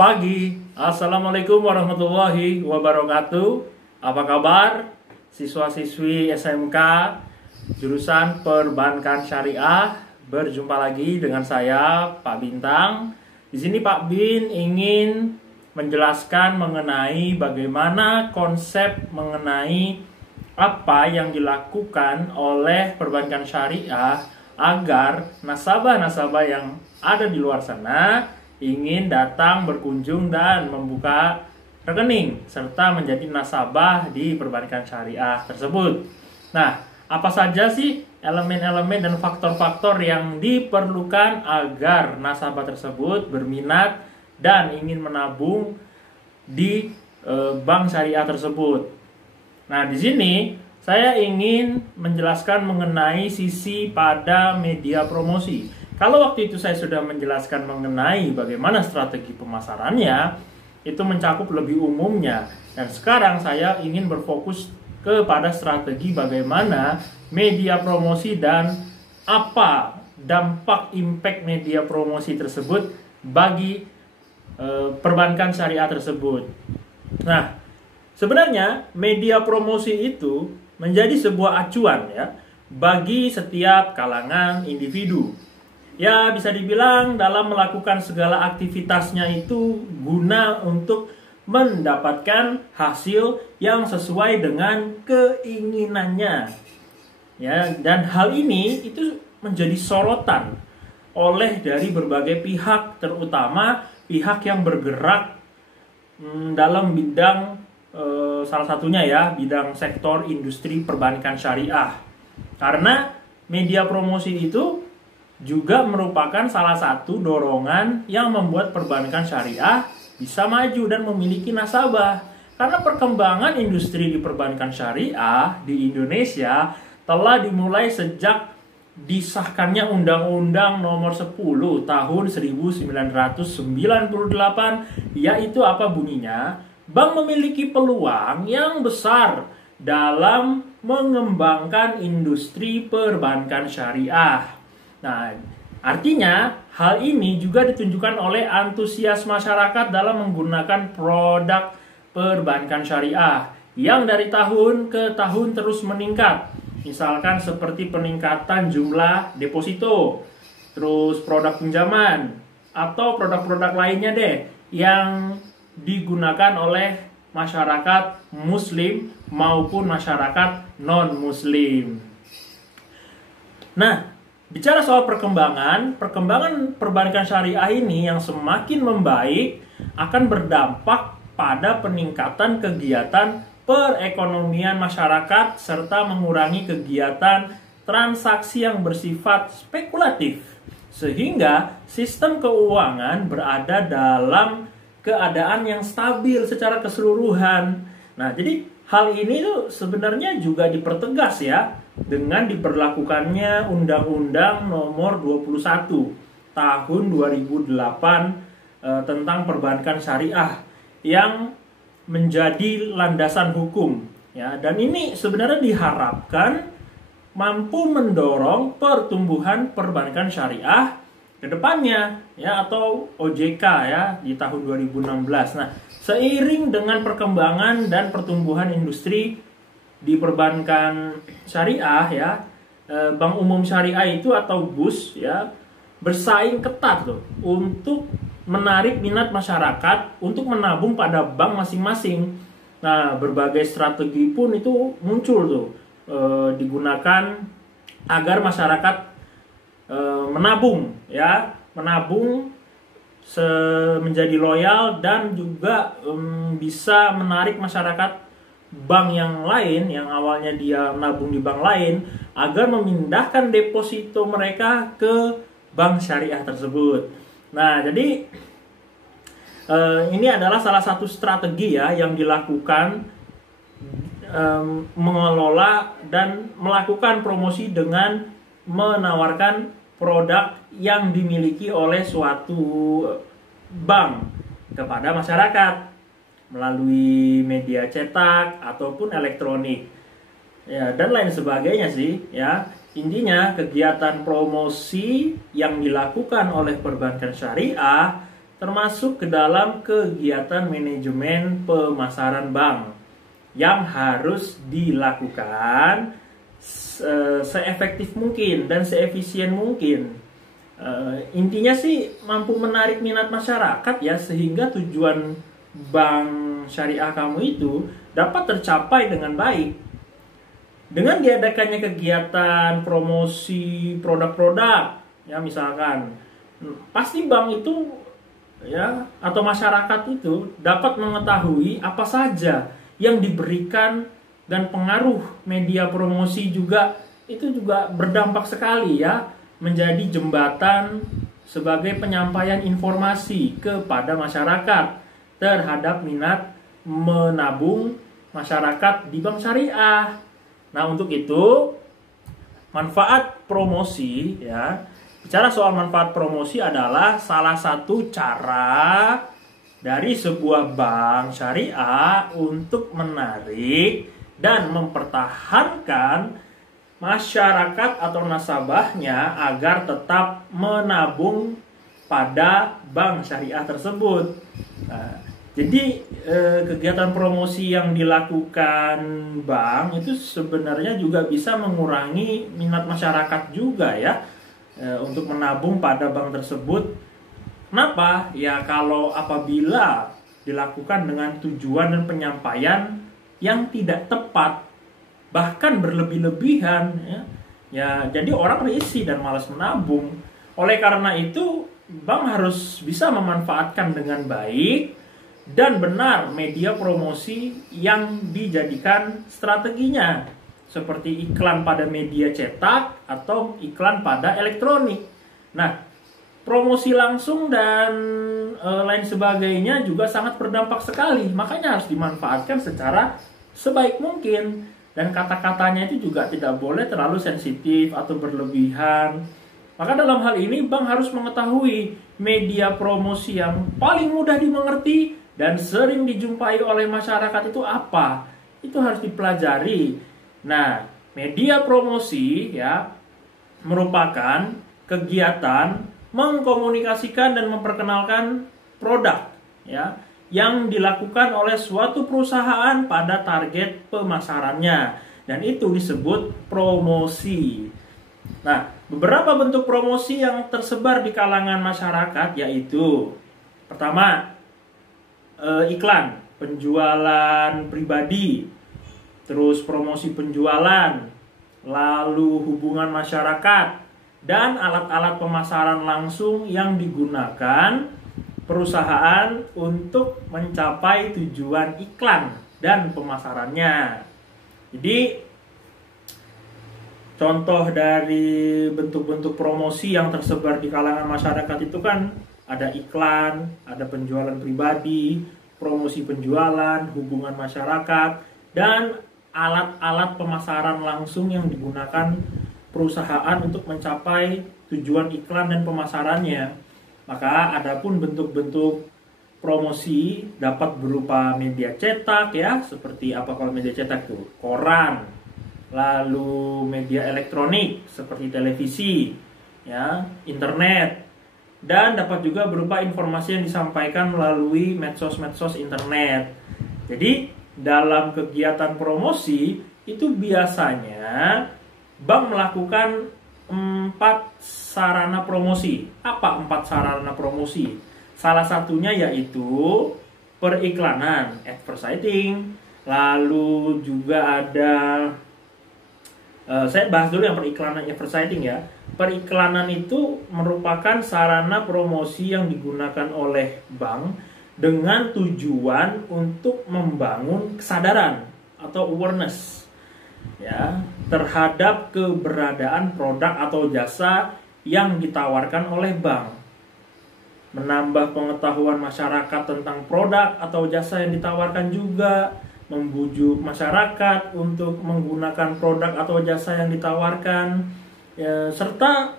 Pagi, Assalamualaikum warahmatullahi wabarakatuh. Apa kabar siswa-siswi SMK jurusan Perbankan Syariah? Berjumpa lagi dengan saya, Pak Bintang. Di sini Pak Bin ingin menjelaskan mengenai bagaimana konsep mengenai apa yang dilakukan oleh Perbankan Syariah agar nasabah-nasabah yang ada di luar sana ingin datang berkunjung dan membuka rekening serta menjadi nasabah di Perbankan Syariah tersebut. Nah, apa saja sih elemen-elemen dan faktor-faktor yang diperlukan agar nasabah tersebut berminat dan ingin menabung di bank syariah tersebut? Nah, di sini saya ingin menjelaskan mengenai sisi pada media promosi. Kalau waktu itu saya sudah menjelaskan mengenai bagaimana strategi pemasarannya, itu mencakup lebih umumnya. Dan sekarang saya ingin berfokus kepada strategi bagaimana media promosi dan apa dampak impact media promosi tersebut bagi perbankan syariah tersebut. Nah, sebenarnya media promosi itu menjadi sebuah acuan ya bagi setiap kalangan individu. Ya, bisa dibilang dalam melakukan segala aktivitasnya itu guna untuk mendapatkan hasil yang sesuai dengan keinginannya. Ya, dan hal ini itu menjadi sorotan oleh dari berbagai pihak, terutama pihak yang bergerak dalam bidang salah satunya ya, bidang sektor industri perbankan syariah. Karena media promosi itu juga merupakan salah satu dorongan yang membuat perbankan syariah bisa maju dan memiliki nasabah. Karena perkembangan industri di perbankan syariah di Indonesia telah dimulai sejak disahkannya Undang-Undang Nomor 10 Tahun 1998, yaitu apa bunyinya? Bank memiliki peluang yang besar dalam mengembangkan industri perbankan syariah. Nah, artinya hal ini juga ditunjukkan oleh antusias masyarakat dalam menggunakan produk perbankan syariah yang dari tahun ke tahun terus meningkat. Misalkan seperti peningkatan jumlah deposito, terus produk pinjaman, atau produk-produk lainnya deh yang digunakan oleh masyarakat muslim maupun masyarakat non-muslim. Nah, bicara soal perkembangan perbankan syariah ini yang semakin membaik akan berdampak pada peningkatan kegiatan perekonomian masyarakat serta mengurangi kegiatan transaksi yang bersifat spekulatif, sehingga sistem keuangan berada dalam keadaan yang stabil secara keseluruhan. Nah, jadi hal ini tuh sebenarnya juga dipertegas ya dengan diberlakukannya Undang-Undang Nomor 21 Tahun 2008 tentang perbankan syariah yang menjadi landasan hukum ya, dan ini sebenarnya diharapkan mampu mendorong pertumbuhan perbankan syariah ke depannya ya, atau OJK ya di tahun 2016. Nah, seiring dengan perkembangan dan pertumbuhan industri di perbankan syariah ya, Bank Umum Syariah itu atau BUS ya bersaing ketat tuh untuk menarik minat masyarakat untuk menabung pada bank masing-masing. Nah, berbagai strategi pun itu muncul tuh digunakan agar masyarakat menabung menjadi loyal dan juga bisa menarik masyarakat bank yang lain yang awalnya dia menabung di bank lain agar memindahkan deposito mereka ke bank syariah tersebut. Nah, jadi ini adalah salah satu strategi ya yang dilakukan mengelola dan melakukan promosi dengan menawarkan produk yang dimiliki oleh suatu bank kepada masyarakat melalui media cetak ataupun elektronik ya, dan lain sebagainya sih ya. Intinya kegiatan promosi yang dilakukan oleh perbankan syariah termasuk ke dalam kegiatan manajemen pemasaran bank yang harus dilakukan seefektif mungkin dan seefisien mungkin. Intinya sih mampu menarik minat masyarakat ya, sehingga tujuan bank syariah kamu itu dapat tercapai dengan baik. Dengan diadakannya kegiatan promosi produk-produk, ya misalkan, pasti bank itu ya atau masyarakat itu dapat mengetahui apa saja yang diberikan, dan pengaruh media promosi juga itu juga berdampak sekali ya, menjadi jembatan sebagai penyampaian informasi kepada masyarakat terhadap minat menabung masyarakat di bank syariah. Nah, untuk itu manfaat promosi ya. Bicara soal manfaat promosi adalah salah satu cara dari sebuah bank syariah untuk menarik dan mempertahankan masyarakat atau nasabahnya agar tetap menabung pada bank syariah tersebut. Nah, jadi kegiatan promosi yang dilakukan bank itu sebenarnya juga bisa mengurangi minat masyarakat juga ya, untuk menabung pada bank tersebut. Kenapa? Ya kalau apabila dilakukan dengan tujuan dan penyampaian yang tidak tepat, bahkan berlebih-lebihan ya, jadi orang risih dan malas menabung. Oleh karena itu bank harus bisa memanfaatkan dengan baik dan benar media promosi yang dijadikan strateginya, seperti iklan pada media cetak atau iklan pada elektronik. Nah, promosi langsung dan lain sebagainya juga sangat berdampak sekali, makanya harus dimanfaatkan secara sebaik mungkin, dan kata-katanya itu juga tidak boleh terlalu sensitif atau berlebihan. Maka dalam hal ini bank harus mengetahui media promosi yang paling mudah dimengerti dan sering dijumpai oleh masyarakat itu apa. Itu harus dipelajari. Nah, media promosi ya merupakan kegiatan mengkomunikasikan dan memperkenalkan produk ya yang dilakukan oleh suatu perusahaan pada target pemasarannya, dan itu disebut promosi. Nah, beberapa bentuk promosi yang tersebar di kalangan masyarakat yaitu: pertama, iklan, penjualan pribadi, terus promosi penjualan, lalu hubungan masyarakat, dan alat-alat pemasaran langsung yang digunakan perusahaan untuk mencapai tujuan iklan dan pemasarannya. Jadi contoh dari bentuk-bentuk promosi yang tersebar di kalangan masyarakat itu kan ada iklan, ada penjualan pribadi, promosi penjualan, hubungan masyarakat, dan alat-alat pemasaran langsung yang digunakan perusahaan untuk mencapai tujuan iklan dan pemasarannya. Maka adapun bentuk-bentuk promosi dapat berupa media cetak ya, seperti apa kalau media cetak itu? Koran. Lalu media elektronik seperti televisi, ya, internet. Dan dapat juga berupa informasi yang disampaikan melalui medsos-medsos internet. Jadi dalam kegiatan promosi itu biasanya bank melakukan 4 sarana promosi. Apa 4 sarana promosi? Salah satunya yaitu periklanan, advertising. Lalu juga ada, saya bahas dulu yang periklanan, advertising ya. Periklanan itu merupakan sarana promosi yang digunakan oleh bank dengan tujuan untuk membangun kesadaran atau awareness ya terhadap keberadaan produk atau jasa yang ditawarkan oleh bank. Menambah pengetahuan masyarakat tentang produk atau jasa yang ditawarkan, juga membujuk masyarakat untuk menggunakan produk atau jasa yang ditawarkan ya, serta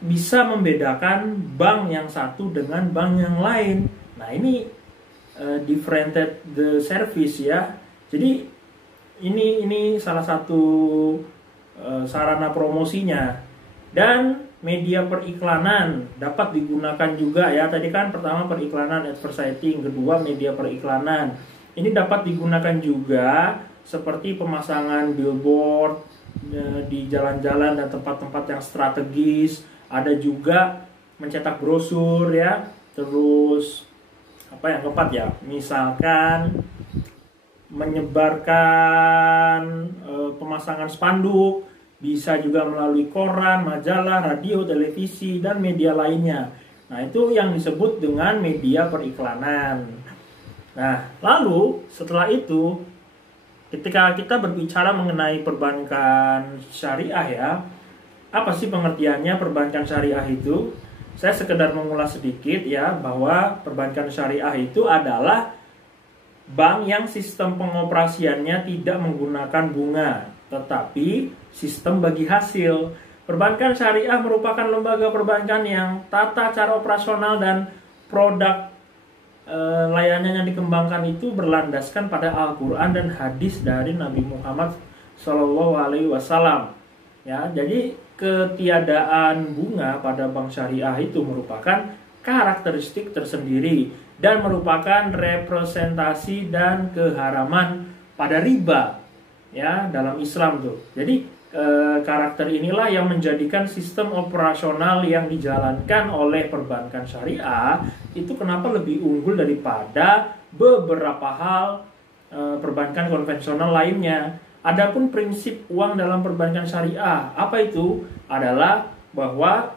bisa membedakan bank yang satu dengan bank yang lain. Nah, ini differentiate the service ya. Jadi ini salah satu sarana promosinya. Dan media periklanan dapat digunakan juga ya. Tadi kan pertama periklanan advertising, kedua media periklanan. Ini dapat digunakan juga seperti pemasangan billboard di jalan-jalan dan tempat-tempat yang strategis. Ada juga mencetak brosur ya. Terus apa yang keempat ya? Misalkan menyebarkan pemasangan spanduk, bisa juga melalui koran, majalah, radio, televisi, dan media lainnya. Nah, itu yang disebut dengan media periklanan. Nah, lalu setelah itu, ketika kita berbicara mengenai perbankan syariah ya, apa sih pengertiannya perbankan syariah itu? Saya sekedar mengulas sedikit ya, bahwa perbankan syariah itu adalah bank yang sistem pengoperasiannya tidak menggunakan bunga, tetapi sistem bagi hasil. Perbankan syariah merupakan lembaga perbankan yang tata cara operasional dan produk layanan yang dikembangkan itu berlandaskan pada Al-Quran dan hadis dari Nabi Muhammad SAW. Ya, jadi ketiadaan bunga pada bank syariah itu merupakan karakteristik tersendiri dan merupakan representasi dan keharaman pada riba ya dalam Islam tuh. Jadi karakter inilah yang menjadikan sistem operasional yang dijalankan oleh perbankan syariah itu kenapa lebih unggul daripada beberapa hal perbankan konvensional lainnya. Adapun prinsip uang dalam perbankan syariah, apa itu? Adalah bahwa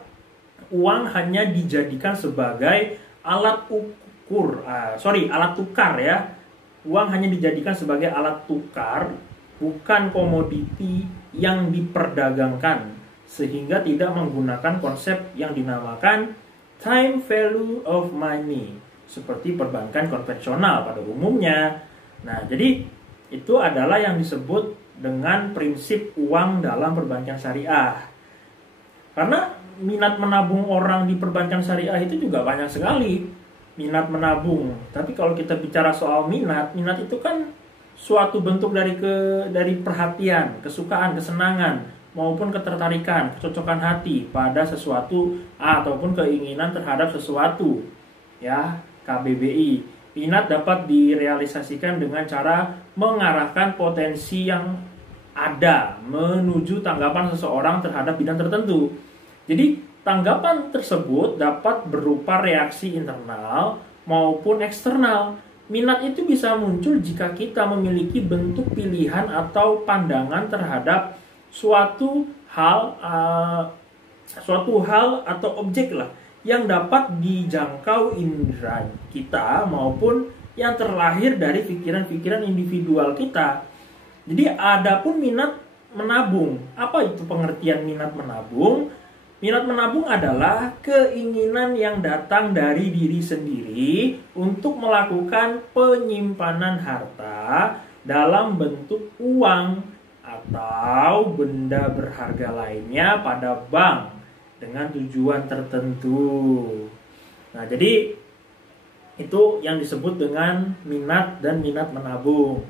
uang hanya dijadikan sebagai alat tukar ya. Uang hanya dijadikan sebagai alat tukar, bukan komoditi yang diperdagangkan, sehingga tidak menggunakan konsep yang dinamakan time value of money seperti perbankan konvensional pada umumnya. Nah, jadi itu adalah yang disebut dengan prinsip uang dalam perbankan syariah. Karena minat menabung orang di perbankan syariah itu juga banyak sekali. Minat menabung. Tapi kalau kita bicara soal minat itu kan suatu bentuk dari perhatian, kesukaan, kesenangan, maupun ketertarikan, kecocokan hati pada sesuatu ataupun keinginan terhadap sesuatu. Ya, KBBI. Minat dapat direalisasikan dengan cara mengarahkan potensi yang ada menuju tanggapan seseorang terhadap bidang tertentu. Jadi, tanggapan tersebut dapat berupa reaksi internal maupun eksternal. Minat itu bisa muncul jika kita memiliki bentuk pilihan atau pandangan terhadap suatu hal atau objek lah yang dapat dijangkau indera kita maupun yang terlahir dari pikiran-pikiran individual kita. Jadi adapun minat menabung, apa itu pengertian minat menabung? Minat menabung adalah keinginan yang datang dari diri sendiri untuk melakukan penyimpanan harta dalam bentuk uang atau benda berharga lainnya pada bank dengan tujuan tertentu. Nah, jadi itu yang disebut dengan minat dan minat menabung.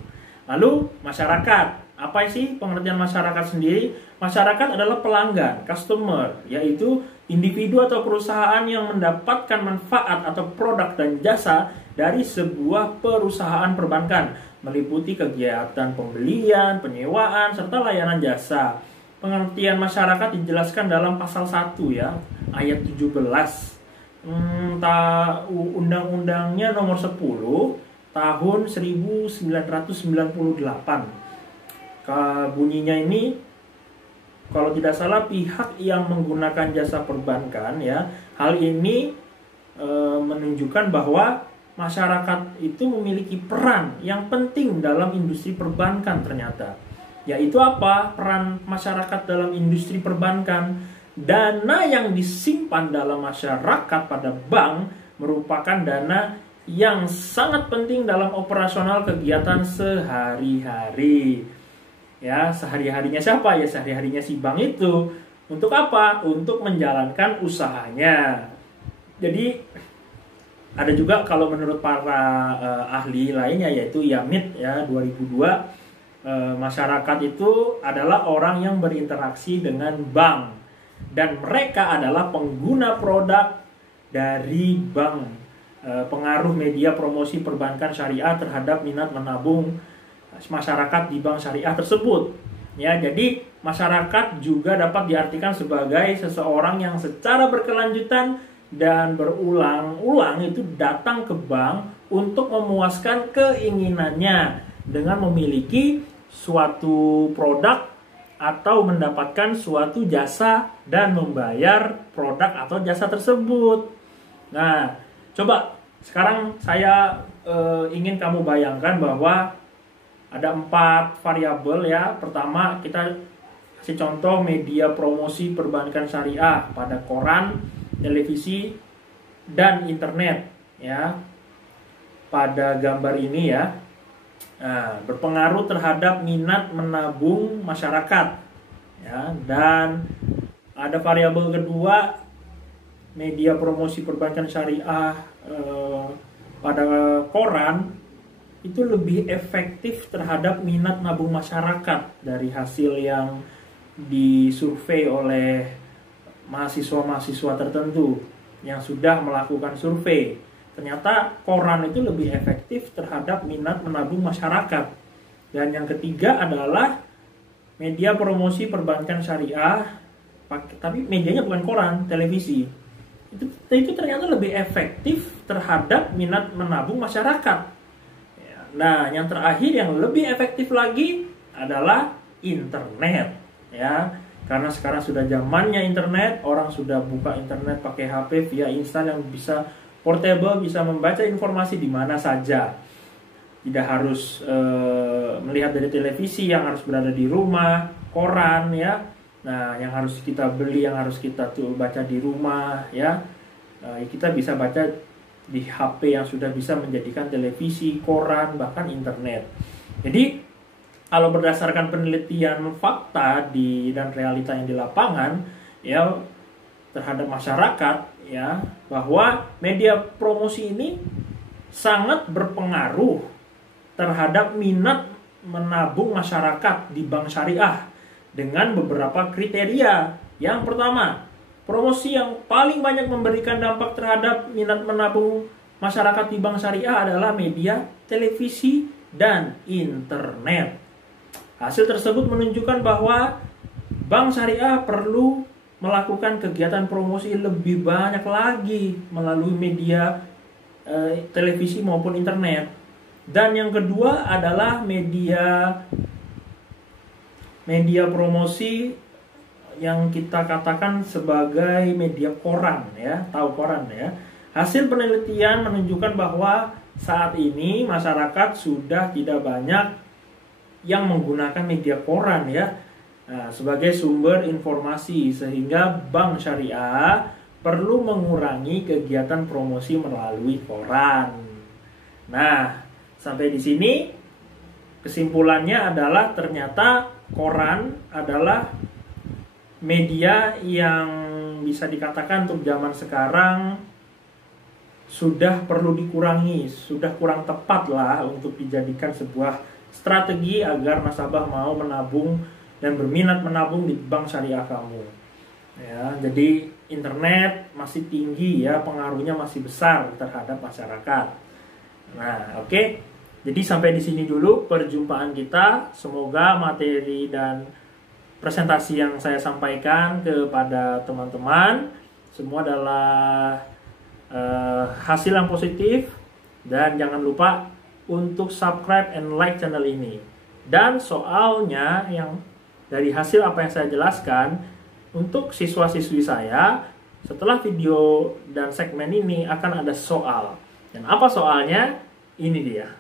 Lalu masyarakat, apa sih pengertian masyarakat sendiri? Masyarakat adalah pelanggan, customer, yaitu individu atau perusahaan yang mendapatkan manfaat atau produk dan jasa dari sebuah perusahaan perbankan, meliputi kegiatan pembelian, penyewaan, serta layanan jasa. Pengertian masyarakat dijelaskan dalam pasal 1 ya, ayat 17. Undang-undangnya nomor 10 tahun 1998. Bunyinya ini kalau tidak salah pihak yang menggunakan jasa perbankan ya, hal ini menunjukkan bahwa masyarakat itu memiliki peran yang penting dalam industri perbankan ternyata. Yaitu apa? Peran masyarakat dalam industri perbankan. Dana yang disimpan dalam masyarakat pada bank merupakan dana yang sangat penting dalam operasional kegiatan sehari-hari. Ya, sehari-harinya siapa? Ya, sehari-harinya si bank itu. Untuk apa? Untuk menjalankan usahanya. Jadi, ada juga kalau menurut para ahli lainnya, yaitu Yamit ya 2002, masyarakat itu adalah orang yang berinteraksi dengan bank. dan mereka adalah pengguna produk dari bank. Pengaruh media promosi perbankan syariah terhadap minat menabung masyarakat di bank syariah tersebut. Ya, jadi masyarakat juga dapat diartikan sebagai seseorang yang secara berkelanjutan dan berulang-ulang itu datang ke bank untuk memuaskan keinginannya dengan memiliki suatu produk atau mendapatkan suatu jasa dan membayar produk atau jasa tersebut. Nah, coba sekarang saya ingin kamu bayangkan bahwa ada 4 variabel ya. Pertama, kita kasih contoh media promosi perbankan syariah pada koran, televisi, dan internet ya. Pada gambar ini ya. Nah, berpengaruh terhadap minat menabung masyarakat ya. Dan ada variabel kedua, media promosi perbankan syariah pada koran itu lebih efektif terhadap minat nabung masyarakat dari hasil yang disurvei oleh mahasiswa-mahasiswa tertentu yang sudah melakukan survei. Ternyata koran itu lebih efektif terhadap minat menabung masyarakat. Dan yang ketiga adalah media promosi perbankan syariah, tapi medianya bukan koran, televisi. Itu ternyata lebih efektif terhadap minat menabung masyarakat. Nah, yang terakhir yang lebih efektif lagi adalah internet ya. Karena sekarang sudah zamannya internet, orang sudah buka internet pakai HP via instan yang bisa portable, bisa membaca informasi di mana saja. Tidak harus melihat dari televisi yang harus berada di rumah, koran ya. Nah, yang harus kita beli, yang harus kita baca di rumah ya. Kita bisa baca di HP yang sudah bisa menjadikan televisi, koran, bahkan internet. Jadi kalau berdasarkan penelitian fakta dan realita yang di lapangan ya terhadap masyarakat ya, bahwa media promosi ini sangat berpengaruh terhadap minat menabung masyarakat di bank syariah dengan beberapa kriteria. Yang pertama, promosi yang paling banyak memberikan dampak terhadap minat menabung masyarakat di bank syariah adalah media, televisi, dan internet. Hasil tersebut menunjukkan bahwa bank syariah perlu melakukan kegiatan promosi lebih banyak lagi melalui media, televisi maupun internet. Dan yang kedua adalah media promosi yang kita katakan sebagai media koran ya, tahu koran ya. Hasil penelitian menunjukkan bahwa saat ini masyarakat sudah tidak banyak yang menggunakan media koran ya, sebagai sumber informasi, sehingga bank syariah perlu mengurangi kegiatan promosi melalui koran. Nah, sampai di sini kesimpulannya adalah ternyata koran adalah media yang bisa dikatakan untuk zaman sekarang sudah perlu dikurangi, sudah kurang tepat lah untuk dijadikan sebuah strategi agar nasabah mau menabung dan berminat menabung di bank syariah kamu. Ya, jadi internet masih tinggi ya, pengaruhnya masih besar terhadap masyarakat. Nah, oke. Jadi sampai di sini dulu perjumpaan kita. Semoga materi dan presentasi yang saya sampaikan kepada teman-teman semua adalah hasil yang positif, dan jangan lupa untuk subscribe and like channel ini. Dan soalnya yang dari hasil apa yang saya jelaskan, untuk siswa-siswi saya setelah video dan segmen ini akan ada soal. Dan apa soalnya? Ini dia.